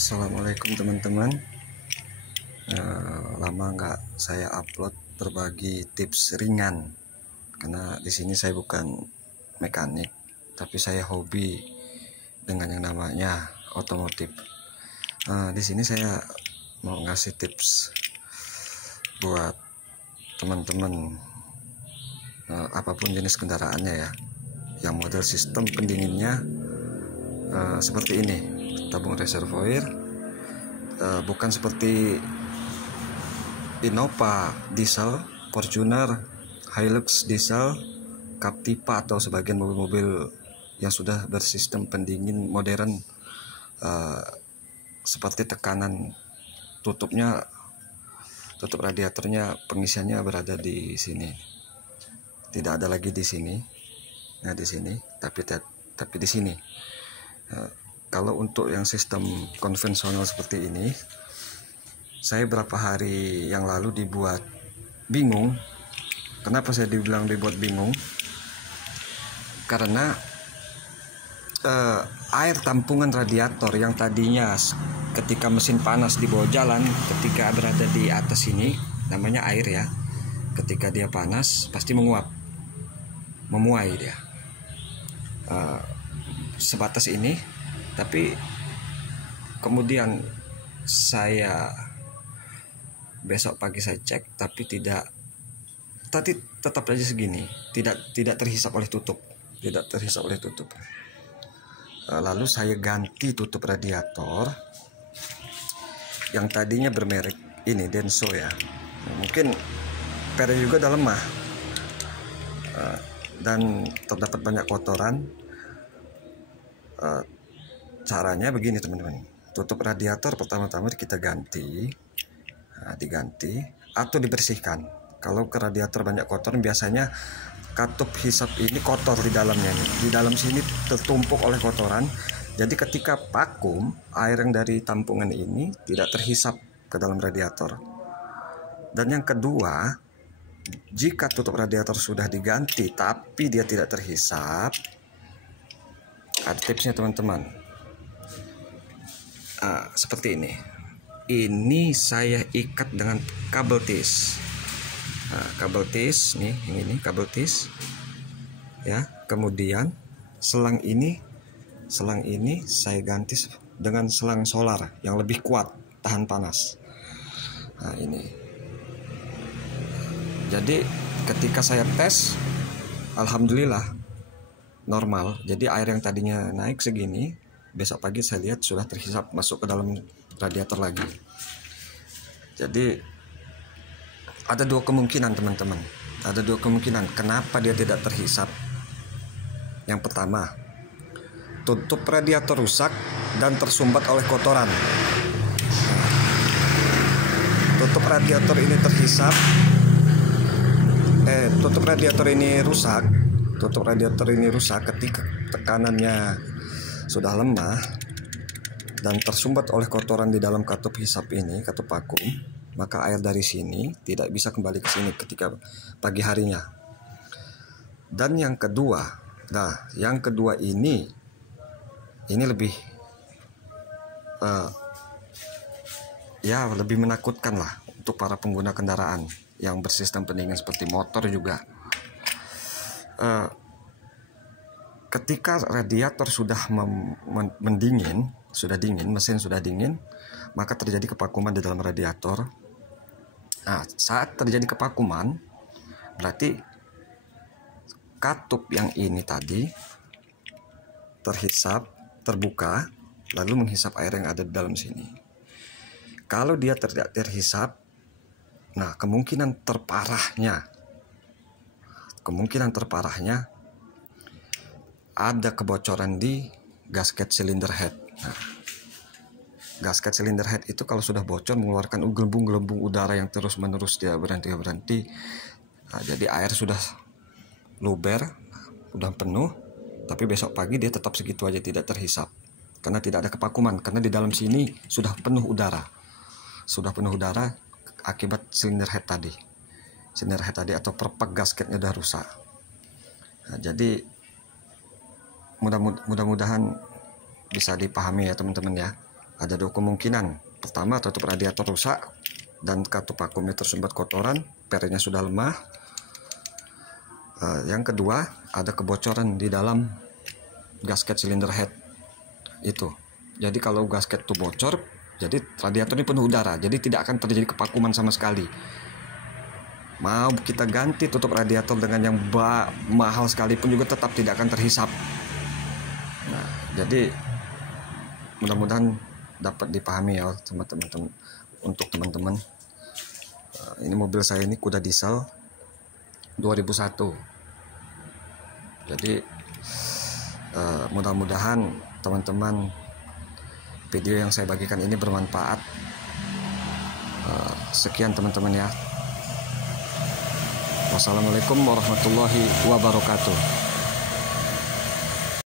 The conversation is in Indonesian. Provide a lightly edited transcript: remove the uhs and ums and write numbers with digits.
Assalamualaikum teman-teman. Lama nggak saya upload berbagi tips ringan karena di sini saya bukan mekanik, tapi saya hobi dengan yang namanya otomotif. Di sini saya mau ngasih tips buat teman-teman, apapun jenis kendaraannya ya, yang model sistem pendinginnya seperti ini, tabung reservoir. Bukan seperti Innova diesel, Fortuner, Hilux diesel, Captiva atau sebagian mobil-mobil yang sudah bersistem pendingin modern, seperti tekanan tutup radiatornya, pengisiannya berada di sini, tidak ada lagi di sini. Nah di sini, tapi di sini. Kalau untuk yang sistem konvensional seperti ini, saya berapa hari yang lalu dibuat bingung. Kenapa saya dibilang dibuat bingung? Karena air tampungan radiator yang tadinya ketika mesin panas di bawah jalan, ketika berada di atas ini, namanya air ya, ketika dia panas pasti memuai dia, sebatas ini. Tapi kemudian besok pagi saya cek, tapi tetap aja segini, tidak terhisap oleh tutup. Lalu saya ganti tutup radiator yang tadinya bermerek ini Denso ya, mungkin pernya juga udah lemah dan terdapat banyak kotoran. Caranya begini teman-teman, tutup radiator pertama-tama kita diganti atau dibersihkan. Kalau ke radiator banyak kotoran, biasanya katup hisap ini kotor di dalamnya nih. Di dalam sini tertumpuk oleh kotoran. Jadi ketika vakum, air yang dari tampungan ini tidak terhisap ke dalam radiator. Dan yang kedua, jika tutup radiator sudah diganti tapi dia tidak terhisap, ada tipsnya teman-teman. Seperti ini. Ini saya ikat dengan kabel tis. Kabel tis nih, ini kabel tis. Ya, kemudian selang ini saya ganti dengan selang solar yang lebih kuat, tahan panas. Nah, ini. Jadi ketika saya tes, alhamdulillah normal. Jadi air yang tadinya naik segini, besok pagi saya lihat sudah terhisap masuk ke dalam radiator lagi. Jadi ada dua kemungkinan teman-teman. Ada dua kemungkinan kenapa dia tidak terhisap. Yang pertama, tutup radiator rusak dan tersumbat oleh kotoran. Tutup radiator ini terhisap. Tutup radiator ini rusak ketika tekanannya sudah lemah dan tersumbat oleh kotoran di dalam katup hisap ini, katup vakum, maka air dari sini tidak bisa kembali ke sini ketika pagi harinya. Dan yang kedua ini lebih lebih menakutkan lah untuk para pengguna kendaraan yang bersistem pendingin seperti motor juga. Ketika radiator sudah mendingin, mesin sudah dingin, maka terjadi kevakuman di dalam radiator. Nah, saat terjadi kevakuman, berarti katup yang ini tadi terbuka, lalu menghisap air yang ada di dalam sini. Kalau dia tidak terhisap, nah kemungkinan terparahnya ada kebocoran di gasket cylinder head. Nah, gasket cylinder head itu kalau sudah bocor mengeluarkan gelembung-gelembung udara yang terus-menerus dia berhenti. Nah, jadi air sudah luber, sudah penuh, tapi besok pagi dia tetap segitu aja, tidak terhisap karena tidak ada kevakuman, karena di dalam sini sudah penuh udara akibat cylinder head tadi atau perpak gasketnya sudah rusak. Nah, jadi mudah-mudahan bisa dipahami ya teman-teman ya. Ada dua kemungkinan. Pertama, tutup radiator rusak dan katup vakumnya tersumbat kotoran, pernya sudah lemah. Yang kedua, ada kebocoran di dalam gasket silinder head itu. Jadi kalau gasket itu bocor, jadi radiator ini penuh udara, jadi tidak akan terjadi kevakuman sama sekali. Mau kita ganti tutup radiator dengan yang mahal sekalipun juga tetap tidak akan terhisap. Nah, jadi mudah-mudahan dapat dipahami ya sama teman-teman. Untuk teman-teman, ini mobil saya ini kuda diesel 2001. Jadi mudah-mudahan teman-teman video yang saya bagikan ini bermanfaat. Sekian teman-teman ya. Wassalamualaikum warahmatullahi wabarakatuh.